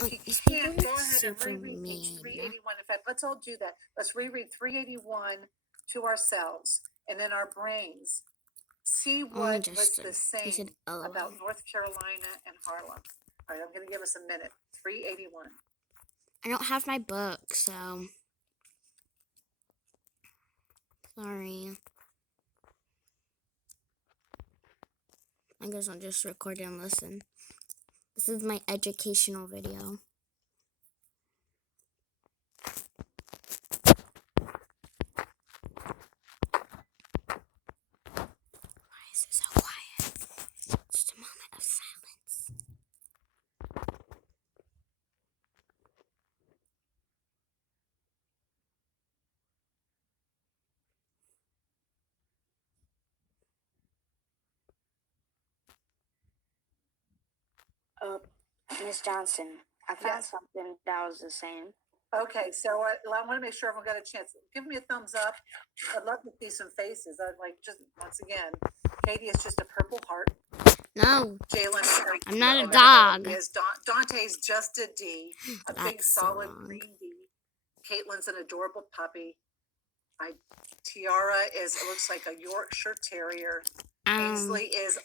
If you These can't, people go are ahead and super reread page mean. 381. In fact, let's all do that. Let's reread 381 to ourselves and in our brains. See what was the same about North Carolina and Harlem. All right, I'm going to give us a minute. 381. I don't have my book, so sorry. I guess I'll just record and listen. This is my educational video. Why is it so quiet? Just a moment of silence. Miss Johnson, I found something that was the same. Okay, so I want to make sure everyone got a chance. Give me a thumbs up. I'd love to see some faces. I'd like just once again, Katie is just a purple heart. No, Jalen, I'm not a dog. Is Dante's just a D, a big solid green D. Caitlin's an adorable puppy. Tiara looks like a Yorkshire Terrier. Ainsley is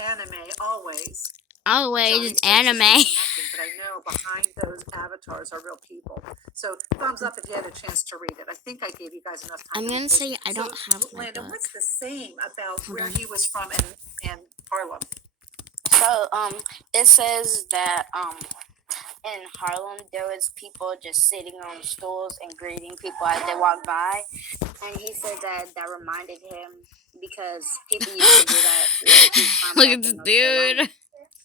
anime always. Always anime. But I know behind those avatars are real people. So thumbs up if you had a chance to read it. I think I gave you guys enough time. I'm gonna say I don't have my Landon, book. what's the same about where he was from and Harlem? So, it says that, in Harlem, there was people just sitting on stools and greeting people as they walked by. And he said that reminded him because people used to do that. Look at this dude.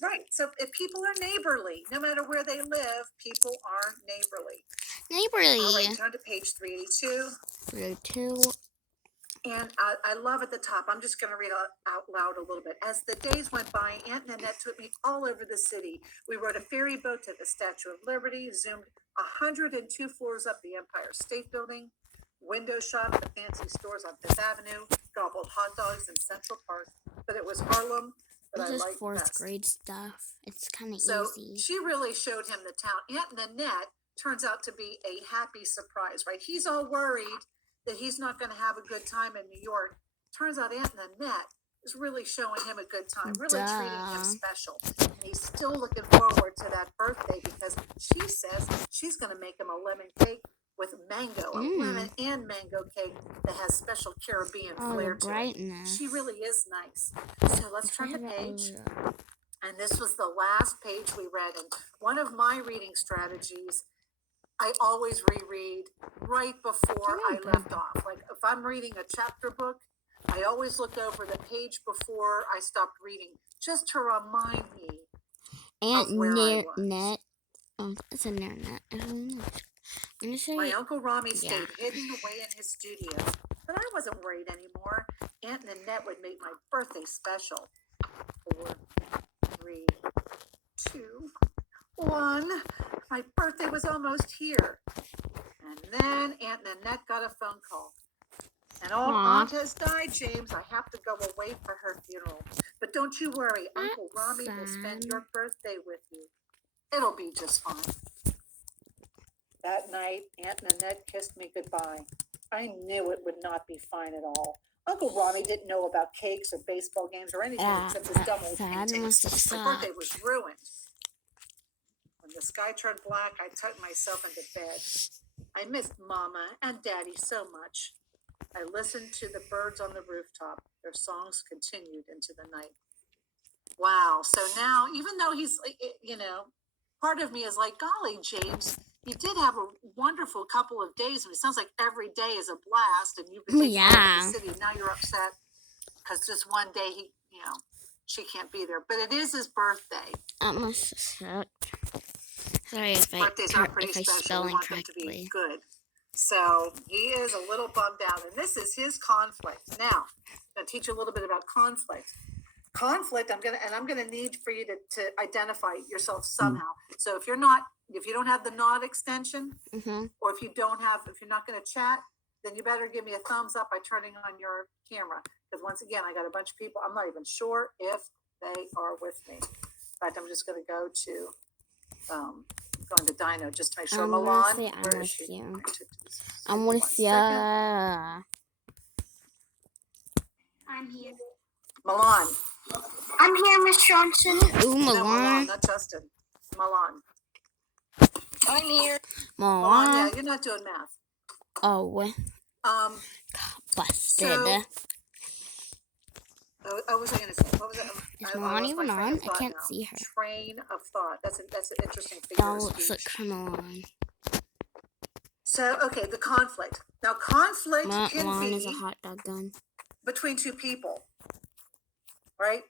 Right. So if people are neighborly, no matter where they live, people are neighborly. Neighborly. All right, turn to page 382. 382. And I love at the top, I'm just going to read out loud a little bit. As the days went by, Aunt Nanette took me all over the city. We rode a ferry boat to the Statue of Liberty, zoomed 102 floors up the Empire State Building, window shopped the fancy stores on Fifth Avenue, gobbled hot dogs in Central Park. But it was Harlem that I liked best. This is fourth grade stuff. It's kind of So easy. she really showed him the town. Aunt Nanette turns out to be a happy surprise, right? He's all worried that he's not going to have a good time in New York. Turns out Aunt Nanette is really showing him a good time, really treating him special. And he's still looking forward to that birthday because she says she's going to make him a lemon cake with mango, a lemon and mango cake that has special Caribbean flair to it. She really is nice. So let's turn the page. And this was the last page we read. And one of my reading strategies, I always reread right before I left off. Like if I'm reading a chapter book, I always look over the page before I stopped reading, just to remind me of where I was. Oh, it's a net. My Uncle Rami stayed hidden away in his studio, but I wasn't worried anymore. Aunt Nanette would make my birthday special. 4, 3, 2, 1. My birthday was almost here. And then Aunt Nanette got a phone call. And old Aunt has died, James. I have to go away for her funeral. But don't you worry. Uncle Rami will spend your birthday with you. It'll be just fine. That night, Aunt Nanette kissed me goodbye. I knew it would not be fine at all. Uncle Rami didn't know about cakes or baseball games or anything except his dumb old paintings. My birthday was ruined. When the sky turned black, I tucked myself into bed. I missed Mama and Daddy so much. I listened to the birds on the rooftop. Their songs continued into the night. Wow. So now, even though he's, part of me is like, golly, James, you did have a wonderful couple of days. And it sounds like every day is a blast. And you've been taking over the city. Now you're upset because just one day she can't be there. But it is his birthday. That must suck. Sorry if I spell incorrectly. Good. So he is a little bummed out, and this is his conflict. Now, I'm going to teach you a little bit about conflict. Conflict, I'm gonna need for you to identify yourself somehow. So if you don't have the nod extension, or if you're not going to chat, then you better give me a thumbs up by turning on your camera. Because once again, I got a bunch of people. I'm not even sure if they are with me. In fact, I'm just going to go to going to Dino just to make sure. I'm gonna Milan, say I'm where is with she? you. Say I'm one with second. ya. I'm here. Milan. I'm here, Miss Johnson. Ooh, No, Milan, Milan. not Justin. Milan. I'm here. Milan, yeah, Milan. you're not doing math. Oh, busted. So, what was I going to say? What was it? Is I Milan lost my even train on? of I thought can't now. see her. Train of thought. That's an interesting figure That of looks like speech. Milan. So, okay, the conflict. Now, conflict can Milan be is a hot dog gun. between two people, right?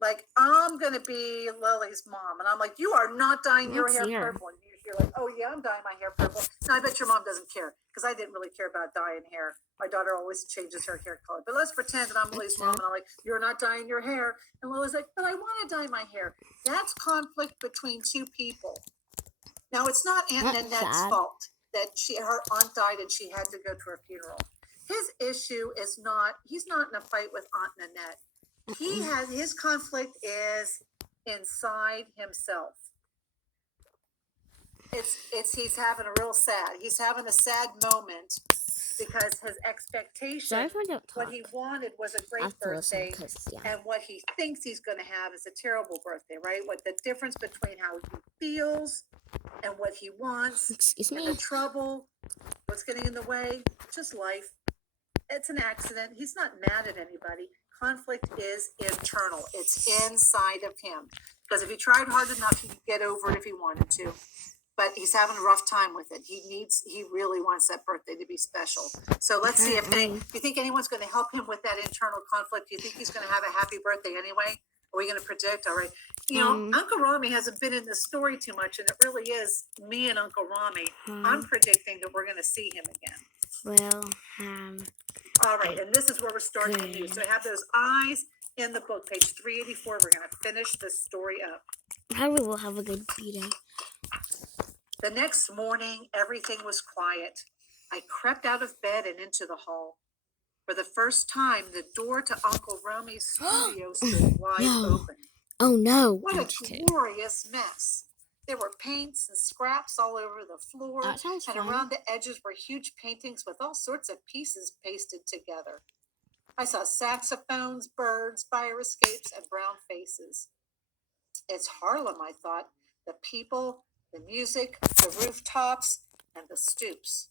Like, I'm going to be Lily's mom. And I'm like, you are not dyeing your hair purple. And you're like, oh, yeah, I'm dyeing my hair purple. Now, I bet your mom doesn't care because I didn't really care about dyeing hair. My daughter always changes her hair color. But let's pretend that I'm Lily's mom. And I'm like, you're not dyeing your hair. And Lily's like, but I want to dye my hair. That's conflict between two people. Now, it's not Aunt Nanette's fault that her aunt died and she had to go to her funeral. His issue is not, he's not in a fight with Aunt Nanette. His conflict is inside himself. He's having a sad moment because his expectation, what he wanted was a great birthday, and what he thinks he's going to have is a terrible birthday, right? What the difference between how he feels and what he wants, and the trouble, what's getting in the way, just life. It's an accident. He's not mad at anybody. Conflict is internal. It's inside of him. Because if he tried hard enough, he could get over it if he wanted to. But he's having a rough time with it. He really wants that birthday to be special. So let's see if you think anyone's going to help him with that internal conflict. Do you think he's going to have a happy birthday anyway? Are we going to predict? All right. You know, Uncle Rami hasn't been in the story too much, and it really is me and Uncle Rami. I'm predicting that we're going to see him again. Well, all right, and this is where we're starting anew. So I have those eyes in the book, page 384. We're going to finish this story up. Probably will have a good B-day. The next morning, everything was quiet. I crept out of bed and into the hall. For the first time, the door to Uncle Romy's studio stood wide open. Oh no! What a glorious mess! There were paints and scraps all over the floor, and around the edges were huge paintings with all sorts of pieces pasted together. I saw saxophones, birds, fire escapes, and brown faces. It's Harlem, I thought. The people, the music, the rooftops, and the stoops.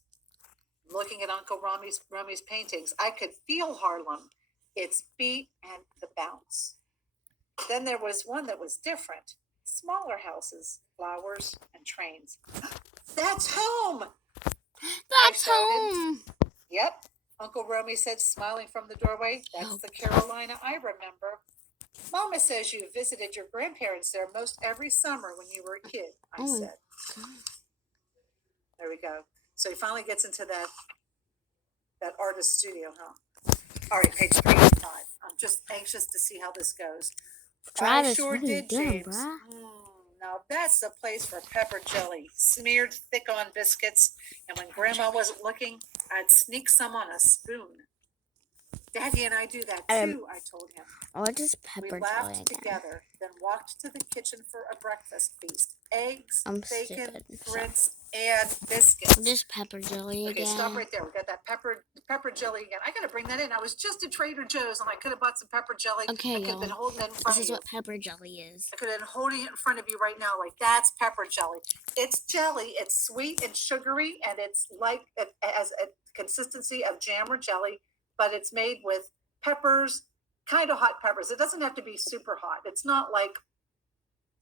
Looking at Uncle Romy's paintings, I could feel Harlem, its beat and the bounce. Then there was one that was different. Smaller houses, flowers, and trains. That's home! That's home! Yep, Uncle Romy said, smiling from the doorway. That's the Carolina I remember. Mama says you visited your grandparents there most every summer when you were a kid, I said. There we go. So he finally gets into that artist studio, huh? All right, page 385. I'm just anxious to see how this goes. Travis, I sure what are you did, doing, James. bruh? Now that's the place for pepper jelly, smeared thick on biscuits. And when Grandma wasn't looking, I'd sneak some on a spoon. Daddy and I do that too, I told him. What is pepper We jelly laughed again? together, then walked to the kitchen for a breakfast feast. Eggs, bacon, grits, and biscuits. What is pepper jelly again? Okay, stop right there. We got that pepper jelly again. I got to bring that in. I was just at Trader Joe's and I could have bought some pepper jelly. Okay, I could have been holding it in front of you. This is what pepper jelly is. I could have been holding it in front of you right now. Like, that's pepper jelly. It's jelly. It's sweet and sugary, and it's like it has a consistency of jam or jelly, but it's made with peppers, kind of hot peppers. It doesn't have to be super hot. It's not like,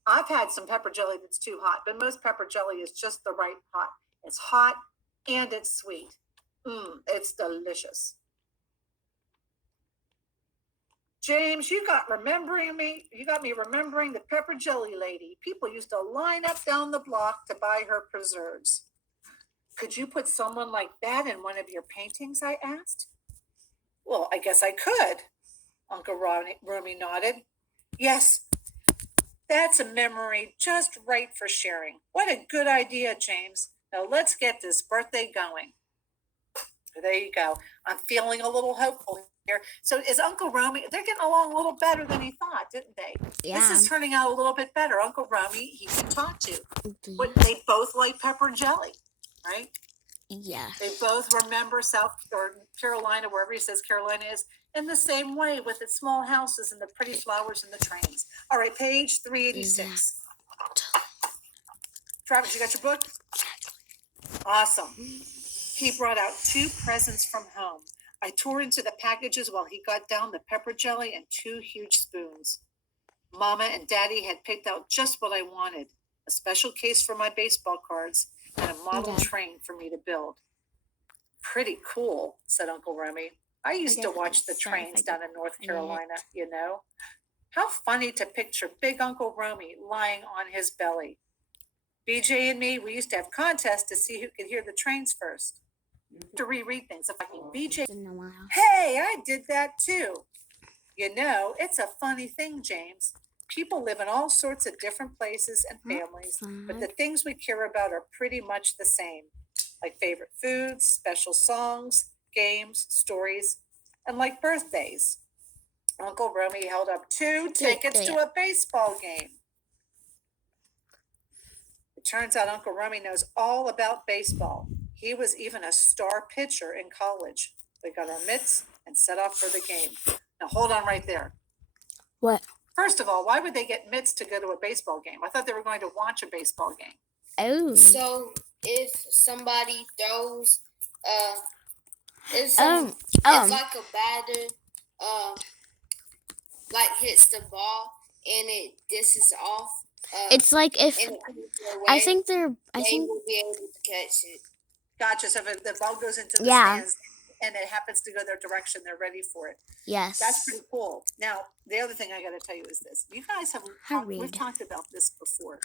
I've had some pepper jelly that's too hot, but most pepper jelly is just the right hot. It's hot and it's sweet. It's delicious. James, you got me remembering the pepper jelly lady. People used to line up down the block to buy her preserves. Could you put someone like that in one of your paintings? I asked. Well, I guess I could. Uncle Romy nodded. Yes, that's a memory just right for sharing. What a good idea, James. Now let's get this birthday going. There you go. I'm feeling a little hopeful So is Uncle Romy, they're getting along a little better than he thought, didn't they? Yeah. This is turning out a little bit better. Uncle Romy, he can talk to. Okay. But they both like pepper jelly, right? Yeah. They both remember South or Carolina, wherever he says Carolina is, in the same way with its small houses and the pretty flowers and the trains. All right, page 386. Travis, you got your book? Awesome. He brought out 2 presents from home. I tore into the packages while he got down the pepper jelly and 2 huge spoons. Mama and Daddy had picked out just what I wanted, a special case for my baseball cards and a model train for me to build. Pretty cool, said Uncle Romy. I used to watch the trains down in North Carolina, you know. How funny to picture big Uncle Romy lying on his belly. BJ and me, we used to have contests to see who could hear the trains first. To reread things. If I can, BJ, hey, I did that too. You know, it's a funny thing, James. People live in all sorts of different places and families, but the things we care about are pretty much the same. Like favorite foods, special songs, games, stories, and like birthdays. Uncle Romy held up 2 tickets to a baseball game. It turns out Uncle Romy knows all about baseball. He was even a star pitcher in college. We got our mitts and set off for the game. Now hold on right there. What? First of all, why would they get mitts to go to a baseball game? I thought they were going to watch a baseball game. Oh. So if somebody throws, if like a batter, like hits the ball and it disses off. It's like if I think they will be able to catch it. Gotcha. So if the ball goes into the stands and it happens to go their direction, they're ready for it. Yes. That's pretty cool. Now, the other thing I got to tell you is this. You guys we've talked about this before.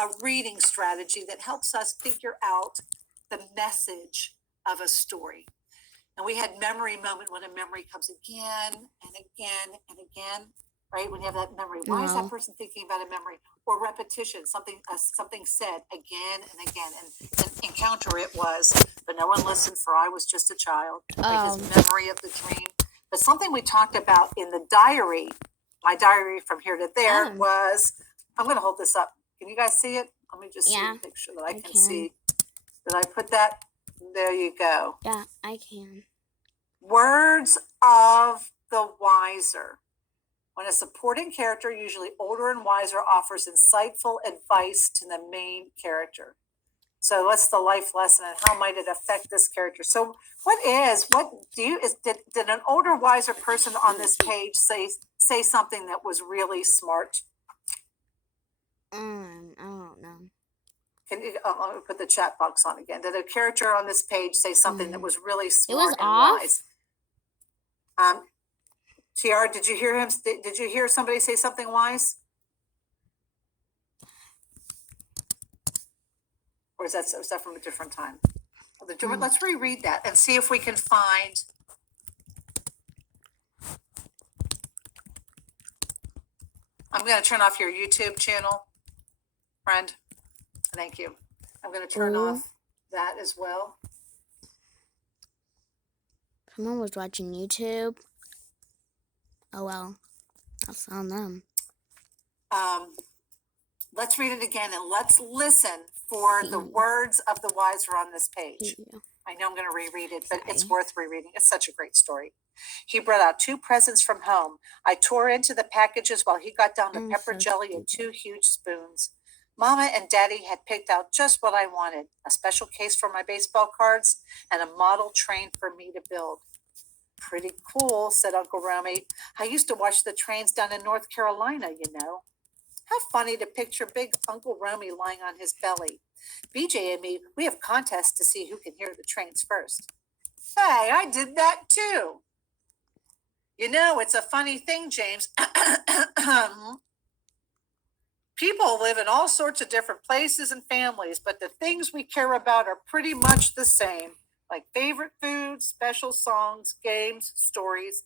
A reading strategy that helps us figure out the message of a story. And we had memory moment when a memory comes again and again and again, right? When you have that memory, why is that person thinking about a memory? Or repetition, something said again and again. And encounter it was, but no one listened, for I was just a child. Right? His memory of the dream. But something we talked about in the diary, my diary from here to there was, I'm going to hold this up. Can you guys see it? Let me just see the picture that I can see. Did I put that? There you go. Yeah, I can. Words of the wiser. When a supporting character, usually older and wiser, offers insightful advice to the main character. So what's the life lesson and how might it affect this character? So did an older, wiser person on this page say something that was really smart? I don't know. Can you, I'll put the chat box on again. Did a character on this page say something that was really smart and wise? TR, did you hear him? Did you hear somebody say something wise? Or was that from a different time? Let's reread that and see if we can find. I'm going to turn off your YouTube channel, friend. Thank you. I'm going to turn off that as well. Someone was watching YouTube. Oh well, that's on them. Let's read it again and let's listen for the words of the wiser on this page. I know I'm going to reread it, but it's worth rereading. It's such a great story. He brought out 2 presents from home. I tore into the packages while he got down the pepper jelly and 2 huge spoons. Mama and Daddy had picked out just what I wanted, a special case for my baseball cards and a model train for me to build. Pretty cool, said Uncle Romy. I used to watch the trains down in North Carolina, you know. How funny to picture big Uncle Romy lying on his belly. BJ and me, we have contests to see who can hear the trains first. Hey, I did that too. You know, it's a funny thing, James. People live in all sorts of different places and families, but the things we care about are pretty much the same. Like favorite foods, special songs, games, stories,